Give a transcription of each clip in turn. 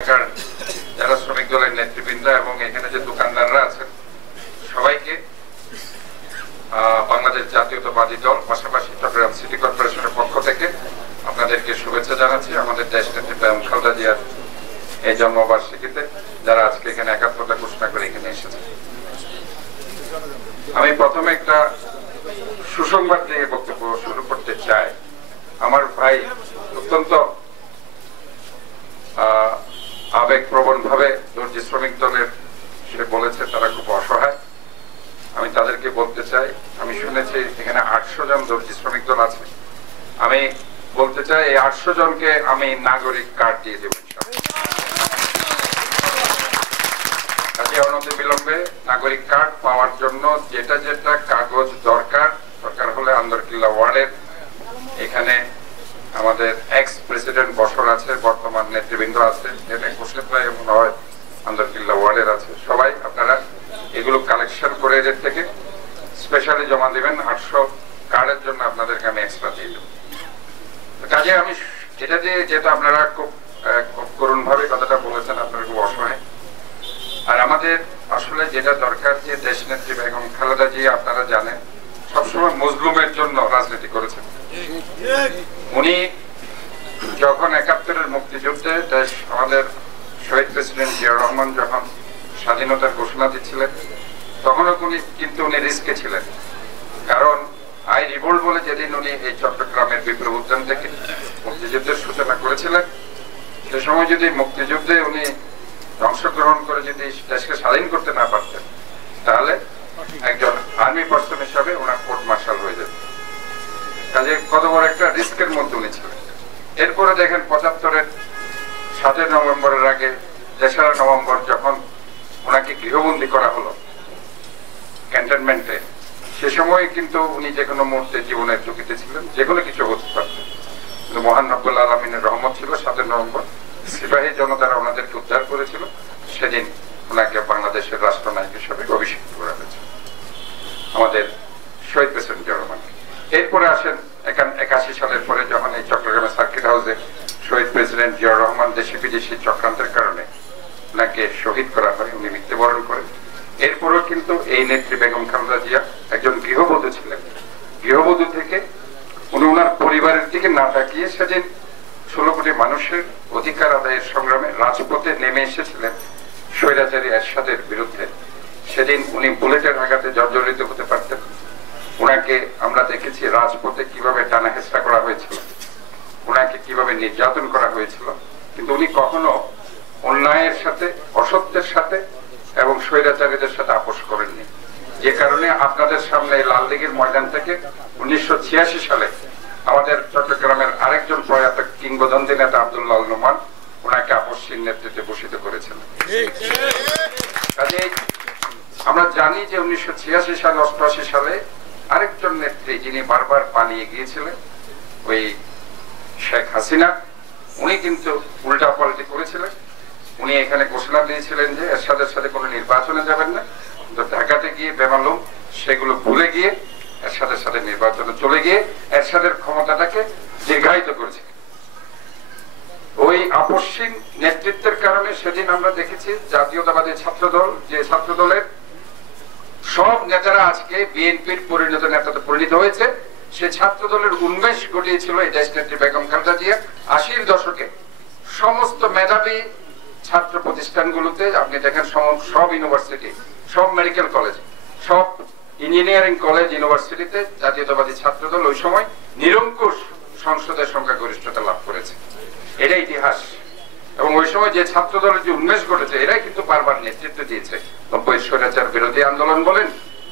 যারা শ্রমিক দলের নেতৃবৃন্দ এবং এখানে যে দোকানদাররা আছেন সবাইকে বাংলাদেশ জাতীয়তাবাদী দল পাশাপাশি চট্টগ্রাম সিটি কর্পোরেশনের পক্ষ থেকে আপনাদেরকে শুভেচ্ছা জানাচ্ছি। আমাদের দেশ নেত্রী বেগম খালেদা জিয়ার এই জন্মবার্ষিকীতে যারা আজকে এখানে একাত্মতা ঘোষণা করে এখানে এসেছে। আমি প্রথমে একটা সুসংবাদ দিয়ে বক্তব্য শুরু করতে চাই। আমার ভাই অত্যন্ত আবেগপ্রবণ ভাবে দর্জি শ্রমিক দলের সে বলেছে তারা খুব অসহায়। আমি তাদেরকে বলতে চাই, আমি শুনেছি এখানে 800 জন দর্জি শ্রমিক দল আছে। আমি বলতে চাই এই 800 জনকে আমি নাগরিক কার্ড দিয়ে দেব। অনতি বিলম্বে নাগরিক কার্ড পাওয়ার জন্য যেটা যেটা কাগজ দরকার হলে আন্দরকিল্লা ওয়ার্ডের এখানে আমাদের এক্স প্রেসিডেন্ট বসর আছে, বর্তমান নেতৃবৃন্দ আছে, প্রায় মনে হয় আন্দরকিল্লা ওয়ার্ডের আছে। সবাই আপনারা এগুলো কালেকশন করে এদের থেকে স্পেশালি জমা দিবেন। 800 কার্ডের জন্য আপনাদেরকে আমি এক্সট্রা দিয়ে দেবো। কাজে আমি এটা দিয়ে যেটা আপনারা খুব করুণ ভাবে কথাটা বলেছেন, আপনারা খুব অসহায়। আর আমাদের আসলে যেটা দরকার যে দেশ নেত্রী বেগম খালেদা জিয়া আপনারা জানেন সবসময় মজলুমের জন্য রাজনীতি করেছেন। উনি যখন 71-এর মুক্তিযুদ্ধে দেশ আমাদের শহীদ প্রেসিডেন্ট জিয়াউর রহমান যখন স্বাধীনতার ঘোষণা দিচ্ছিলেন তখনও কিন্তু উনি রিস্কে ছিলেন। কারণ আই রিভোল্ট বলে যেদিন উনি এই চট্টগ্রামের বিপ্লব উদ্যান থেকে মুক্তিযুদ্ধের সূচনা করেছিলেন, সে সময় যদি মুক্তিযুদ্ধে উনি অংশগ্রহণ করে যদি দেশকে স্বাধীন করতে না পারতেন তাহলে একজন আর্মি পার্সন হিসাবে ওনার কোর্ট মার্শাল হয়ে যেত। কাজে কত বড় একটা রিস্কের মধ্যে উনি ছিলেন। এরপরে দেখেন 75-এর 7 নভেম্বরের আগে 3 নভেম্বর যখন ওনাকে গৃহবন্দী করা হলো ক্যান্টনমেন্টে, সে সময় কিন্তু উনি যে কোনো মুহূর্তে জীবনের ঝুঁকিতে ছিলেন, যে কোনো কিছু হতে পারতেন। কিন্তু মহান রব্বুল আলামিনের রহমত ছিল 7 নভেম্বর সিপাহী জনতারা ওনাদেরকে উদ্ধার করেছিল। সেদিন ওনাকে বাংলাদেশের রাষ্ট্রনায়ক হিসেবে অভিষিক্ত করা হয়েছে আমাদের শহীদ প্রেসিডেন্ট জিয়াউর রহমানকে। এরপরে আসেন 81 সালের পরে যখন এই চট্টগ্রামের সার্কিট হাউসে শহীদ প্রেসিডেন্ট জিয়াউর রহমান দেশি বিদেশি চক্রান্তের কারণে ওনাকে শহীদ করা হয়, উনি মৃত্যুবরণ করেন। এরপরেও কিন্তু এই নেত্রী বেগম খালেদা জিয়া একজন গৃহবধূ ছিলেন। গৃহবধূ থেকে উনি ওনার পরিবারের দিকে না তাকিয়ে সেদিন 16 কোটি মানুষের অধিকার আদায়ের সংগ্রামে রাজপথে নেমে এসেছিলেন স্বৈরাচারী এরশাদের বিরুদ্ধে। সেদিন উনি বুলেটের আঘাতে জর্জরিত হতে পারতেন। ওনাকে আমরা দেখেছি রাজপথে কিভাবে টানা হেঁচড়া করা হয়েছিল, ওনাকে কিভাবে নির্যাতন করা হয়েছিল, কিন্তু উনি কখনো অন্যায়ের সাথে, অসত্যের সাথে এবং স্বৈরাচারীদের সাথে আপোষ করেননি। যে কারণে আপনাদের সামনে লাল দিঘির ময়দান থেকে 1986 সালে আমাদের চট্টগ্রামের আরেকজন প্রয়াত কিংবদন্তি নেতা আব্দুল্লাহ আল নোমান ওনাকে আপসহীন নেতৃত্বে ভূষিত করেছিলেন। কাজেই আমরা জানি যে 1986 সালে 88 সালে আরেকজন নেত্রী যিনি বারবার পালিয়ে গিয়েছিলেন ওই শেখ হাসিনা, উনি কিন্তু উল্টা পাল্টি করেছিলেন। উনি এখানে ঘোষণা দিয়েছিলেন যে এরশাদের সাথে কোনো নির্বাচনে যাবেন না, তো ঢাকাতে গিয়ে বেমালুম সেগুলো ভুলে গিয়ে এরশাদের সাথে নির্বাচনে চলে গিয়ে এরশাদের ক্ষমতাটাকে দীর্ঘায়িত করেছে। ওই আপসহীন নেতৃত্বের কারণে সেদিন আমরা দেখেছি জাতীয়তাবাদী ছাত্রদল, যে ছাত্রদলের সব নেতারা আজকে বিএনপির পরিণত নেতাতে পরিণত হয়েছে, সে ছাত্রদলের উন্মেষ ঘটিয়েছিল এই দেশ নেত্রী বেগম খালেদা জিয়া। 80-র দশকে সমস্ত মেধাবী ছাত্র প্রতিষ্ঠানগুলোতে আপনি দেখেন সব ইউনিভার্সিটি, সব মেডিকেল কলেজ, সব ইঞ্জিনিয়ারিং কলেজ, ইউনিভার্সিটিতে জাতীয়তাবাদী ছাত্রদল ওই সময় নিরঙ্কুশ সংসদের সংখ্যাগরিষ্ঠতা লাভ করেছে। এটা ইতিহাস। এবং ওই সময় যে ছাত্রদলের যে উন্মেষ ঘটেছে এরাই কিন্তু বারবার নেতৃত্ব দিয়েছে। 90 স্বৈরাচার বিরোধী আন্দোলন বলেন,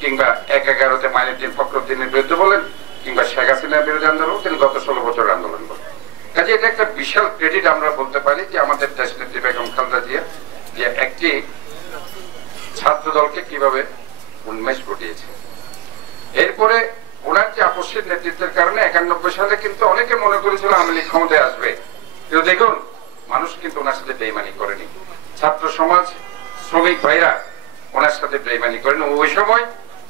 কিংবা 11-তে মাইনুদ্দিন ফখরুদ্দিনের বিরুদ্ধে বলেন, কিংবা শেখ হাসিনার বিরোধী আন্দোলন, কিন্তু গত 16 বছরের আন্দোলন বলেন। কাজে এটা একটা বিশাল ক্রেডিট আমরা বলতে পারি যে আমাদের দেশ নেত্রী বেগম খালেদা জিয়া যে একটি ছাত্রদলকে কিভাবে উন্মেষ ঘটিয়েছে। এরপরে ওনার যে আপসহীন নেতৃত্বের কারণে 91 সালে কিন্তু অনেকে মনে করেছিল আওয়ামী লীগ ক্ষমতায় আসবে, কিন্তু দেখুন মানুষ কিন্তু ওনার সাথে বেইমানি করেনি। ছাত্র সমাজ, শ্রমিক ভাইরা ওনার সাথে বেইমানি করেন। ওই সময়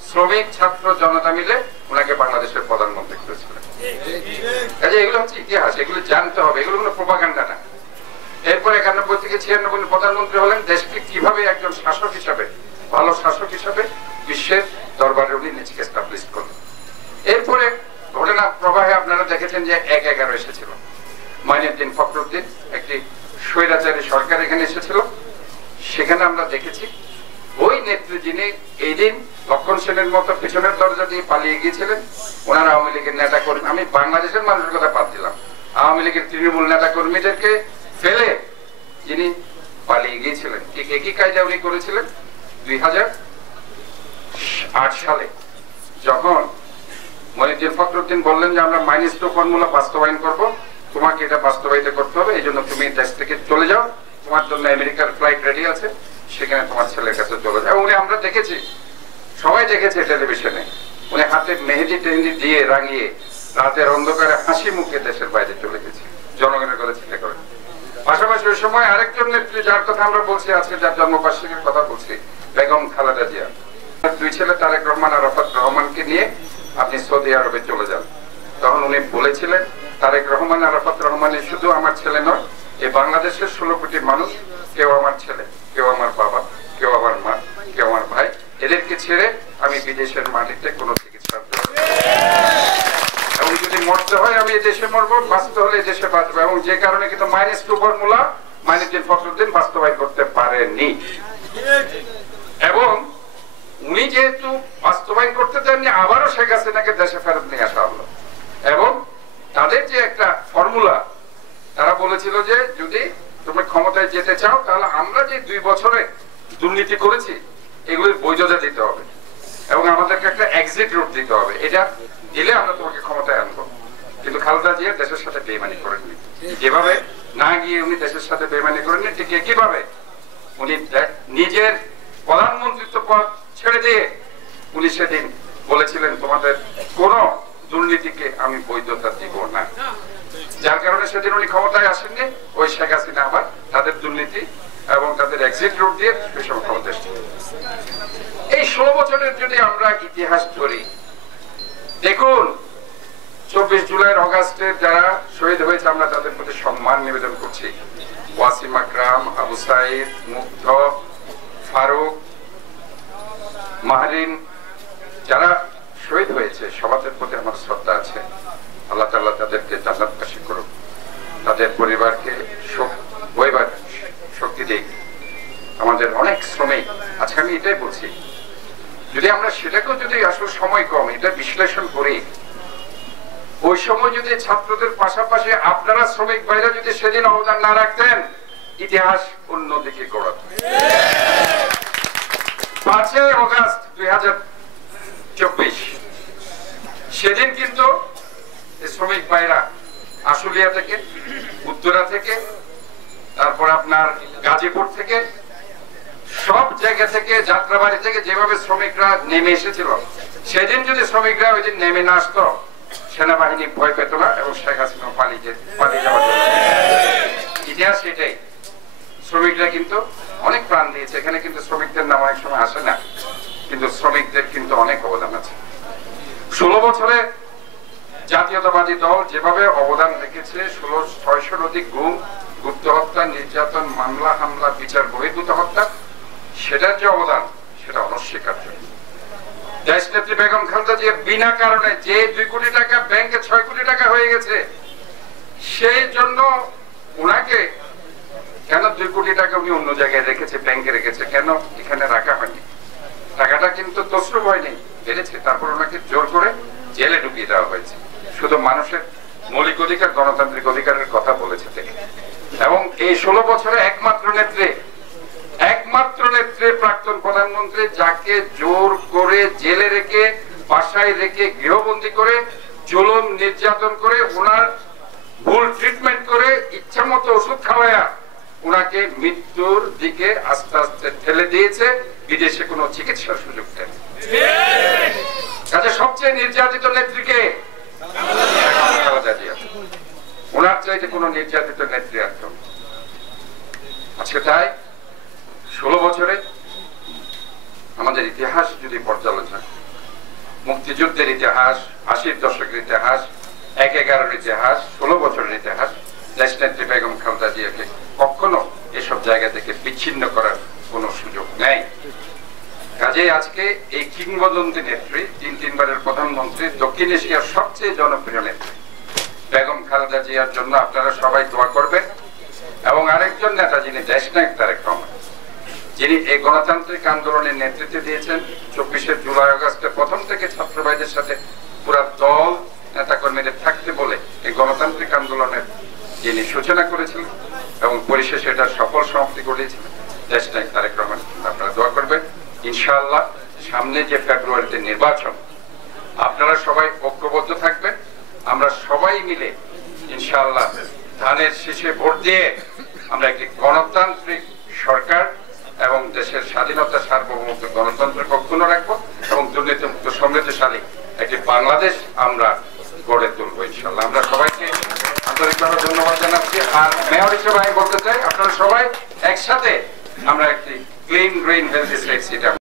শ্রমিক ছাত্র জনতা মিলে ওনাকে বাংলাদেশের প্রধানমন্ত্রী করেছিলেন। এগুলো হচ্ছে ইতিহাস, এগুলো জানতে হবে, এগুলো কোনো প্রোপাগান্ডা না। এরপর 91 থেকে 96 প্রধানমন্ত্রী হলেন। দেশকে কিভাবে একজন শাসক হিসাবে, ভালো শাসক হিসাবে বিশ্বের দরবারে উনি নিজেকে এস্টাবলিশ করলেন। এরপরে ঘটনা প্রবাহে আপনারা দেখেছেন যে 1/11 এসেছিল। মাইনুদ্দিন ফখরুদ্দিন একটি স্বৈরাচারী সরকার এখানে এসেছিল। সেখানে আমরা দেখেছি ওই নেত্রী যিনি এই দিন লক্ষণ সেনের মতো পিছনের দরজা দিয়ে পালিয়ে গিয়েছিলেন, ওনার আওয়ামী লীগের নেতা কর্মী, আমি বাংলাদেশের মানুষের কথা বাদ দিলাম, আওয়ামী লীগের তৃণমূল নেতা কর্মীদেরকে ফেলে যিনি পালিয়ে গিয়েছিলেন, ঠিক একই কায়দা উনি করেছিলেন 2008 সালে যখন মনিউদ্দিন ফখরুদ্দিন বললেন যে আমরা -2 ফর্মুলা বাস্তবায়ন করব, তোমাকে এটা বাস্তবায়িত করতে হবে, এই জন্য তুমি দেশ থেকে চলে যাও, তোমার জন্য আমেরিকার ফ্লাইট রেডি আছে, সেখানে তোমার ছেলের কাছে চলে যাও। উনি আমরা দেখেছি, সবাই দেখেছে টেলিভিশনে, উনি হাতে মেহেদি টেহেদি দিয়ে রাঙিয়ে রাতের অন্ধকারে হাসি মুখে দেশের বাইরে চলে গেছে, জনগণের কথা চিন্তা করে। পাশাপাশি ওই সময় আরেকজন নেত্রী যার কথা আমরা বলছি, আজকে যার জন্মবার্ষিকীর কথা বলছি, বেগম খালেদা জিয়া, দুই ছেলে তারেক রহমান আর আরাফাত রহমানকে নিয়ে আপনি সৌদি আরবে চলে যান। তখন উনি বলেছিলেন তারেক রহমান আরাফাত রহমানের শুধু আমার ছেলে নয়, এই বাংলাদেশের 16 কোটি মানুষ, কেউ আমার ছেলে, কেউ আমার বাবা, কেউ আমার মা, কেউ আমার ভাই, এদেরকে ছেড়ে আমি বিদেশের মাটিতে কোনো চিকিৎসা এবং যদি মরতে হয় আমি এই দেশে মরবো, বাঁচতে হলে এই দেশে বাঁচবো। এবং যে কারণে কিন্তু -2 ফর্মুলা মাইনুদ্দিন ফখরুদ্দিন বাস্তবায়ন করতে পারেননি। এবং উনি যেহেতু বাস্তবায়ন করতে চাননি, আবারও শেখ হাসিনাকে দেশে ফেরত নিয়ে আসা হলো। এবং তাদের যে একটা ফর্মুলা, তারা বলেছিল যে যদি তুমি ক্ষমতায় যেতে চাও তাহলে আমরা যে 2 বছরে দুর্নীতি করেছি এগুলির বৈধতা দিতে হবে এবং আমাদেরকে একটা এক্সিট রুট দিতে হবে, এটা দিলে আমরা তোমাকে ক্ষমতায় আনবো। কিন্তু খালেদা জিয়া দেশের সাথে বেইমানি করেননি। যেভাবে না গিয়ে উনি দেশের সাথে বেইমানি করেননি, ঠিক একইভাবে উনি নিজের প্রধানমন্ত্রিত্ব পদ ছেড়ে দিয়ে উনি সেদিন বলেছিলেন তোমাদের কোন দুর্নীতিকে আমি বৈধতা দিব না। যার কারণে সেদিন উনি ক্ষমতায় আসেননি, ওই শেখ হাসিনা আবার তাদের দুর্নীতি এবং তাদের এক্সিট রুট দিয়ে বিষম ক্ষমতা এসেছে। এই 16 বছরের যদি আমরা ইতিহাস ধরি, দেখুন 24 জুলাই অগাস্টের যারা শহীদ হয়েছে আমরা তাদের প্রতি সম্মান নিবেদন করছি। ওয়াসিম আকরাম, আবু সাইদ, মুগ্ধ, ফারুক, মাহরিন, যারা শহীদ হয়েছে সবার প্রতি আমার শ্রদ্ধা আছে। আল্লাহ তাআলা তাদেরকে জান্নাতবাসী করুন, তাদের পরিবারকে বইবার শক্তি দিক। আমাদের অনেক শ্রমিক, আজকে আমি এটাই বলছি, যদি আমরা সেটাকেও যদি আসলে সময় কম এটা বিশ্লেষণ করি, ওই সময় যদি ছাত্রদের পাশাপাশি আপনারা শ্রমিক ভাইরা যদি সেদিন অবদান না রাখতেন, ইতিহাস অন্যদিকে গড়াত। 5 আগস্ট 2024 সেদিন কিন্তু শ্রমিক ভাইরা আশুলিয়া থেকে, উত্তরা থেকে, তারপর আপনার গাজীপুর থেকে, সব জায়গা থেকে, যাত্রাবাড়ি থেকে যেভাবে শ্রমিকরা নেমে এসেছিল, সেদিন যদি শ্রমিকরা ওই দিন নেমে না আসতো, সেনাবাহিনী ভয় পেত না এবং শেখ হাসিনা পালিয়ে যাওয়ার জন্য। ইতিহাস এটাই। শ্রমিকরা কিন্তু অনেক প্রাণ দিয়েছে, এখানে কিন্তু শ্রমিকদের নাম অনেক সময় আসে না, কিন্তু শ্রমিকদের কিন্তু অনেক অবদান আছে। 16 বছরে জাতীয়তাবাদী দল যেভাবে অবদান রেখেছে, 600-র অধিক গুম, গুপ্ত হত্যা, নির্যাতন, মামলা হামলা, বিচার বহির্ভূত হত্যা, সেটার যে অবদান সেটা অনস্বীকার্য। দেশনেত্রী বেগম খালেদা জিয়া বিনা কারণে যে 2 কোটি টাকা ব্যাংকে 6 কোটি টাকা হয়ে গেছে, সেই জন্য ওনাকে কেন 2 কোটি টাকা উনি অন্য জায়গায় রেখেছে, ব্যাংকে রেখেছে, কেন এখানে রাখা হয়নি? টাকাটা কিন্তু তসরুপ হয়নি, বেড়েছে। তারপর ওনাকে জোর করে জেলে ঢুকিয়ে দেওয়া হয়েছে, শুধু মানুষের মৌলিক অধিকার, গণতান্ত্রিক অধিকারের কথা বলেছে থেকে। এবং এই 16 বছরে একমাত্র নেত্রী প্রাক্তন প্রধানমন্ত্রী, যাকে জোর করে জেলে রেখে, বাসায় রেখে, গৃহবন্দী করে, জুলুম নির্যাতন করে, ওনার ভুল ট্রিটমেন্ট করে, ইচ্ছা মতো ওষুধ খাওয়ায়া ওনাকে মৃত্যুর দিকে আস্তে আস্তে ঠেলে দিয়েছে, বিদেশে কোনো চিকিৎসার সুযোগ দেয়। কাজে সবচেয়ে নির্যাতিত নেত্রীকে ওনার চাইতে কোনো নির্যাতিত নেত্রী একদম আজকে। তাই 16 বছরে আমাদের ইতিহাস যদি পর্যালোচনা, মুক্তিযুদ্ধের ইতিহাস, 80-র দশকের ইতিহাস, 1/11-র ইতিহাস, 16 বছরের ইতিহাস, দেশনেত্রী বেগম খালেদা জিয়াকে কখনো এসব জায়গা থেকে বিচ্ছিন্ন করার কোনো সুযোগ নেই। কাজেই আজকে এই কিংবদন্তি নেত্রী, তিনবারের প্রধানমন্ত্রী, দক্ষিণ এশিয়ার সবচেয়ে জনপ্রিয় নেত্রী বেগম খালেদা জিয়ার জন্য আপনারা সবাই দোয়া করবেন। এবং আরেকজন নেতা যিনি দেশনায়ক তারেক রহমান, যিনি এই গণতান্ত্রিক আন্দোলনের নেতৃত্ব দিয়েছেন, 24শে জুলাই আগস্টে প্রথম থেকে ছাত্র ভাইদের সাথে পুরা দল নেতাকর্মীদের থাকতে বলে এই গণতান্ত্রিক আন্দোলনের যিনি সূচনা করেছিলেন এবং পরিশেষে এটার সফল সমাপ্তি ঘটিয়েছিলেন দেশনায়ক তারেক রহমান। আপনারা দোয়া করবেন ইনশাআল্লাহ সামনে যে ফেব্রুয়ারিতে নির্বাচন, আপনারা সবাই ঐক্যবদ্ধ থাকবেন। আমরা সবাই মিলে ইনশাআল্লাহ ধানের শীষে ভোট দিয়ে আমরা একটি গণতান্ত্রিক সরকার এবং দেশের স্বাধীনতা, সার্বভৌমত্ব, গণতন্ত্রকে অক্ষুণ্ণ রাখবো এবং দুর্নীতিমুক্ত সমৃদ্ধশালী একটি বাংলাদেশ আমরা গড়ে তুলবো ইনশাআল্লাহ। আমরা সবাইকে আন্তরিকভাবে ধন্যবাদ জানাচ্ছি। আর মেয়র হিসেবে আমি বলতে চাই, আপনারা সবাই একসাথে আমরা একটি ক্লিন, গ্রিন, হেলথি সিটি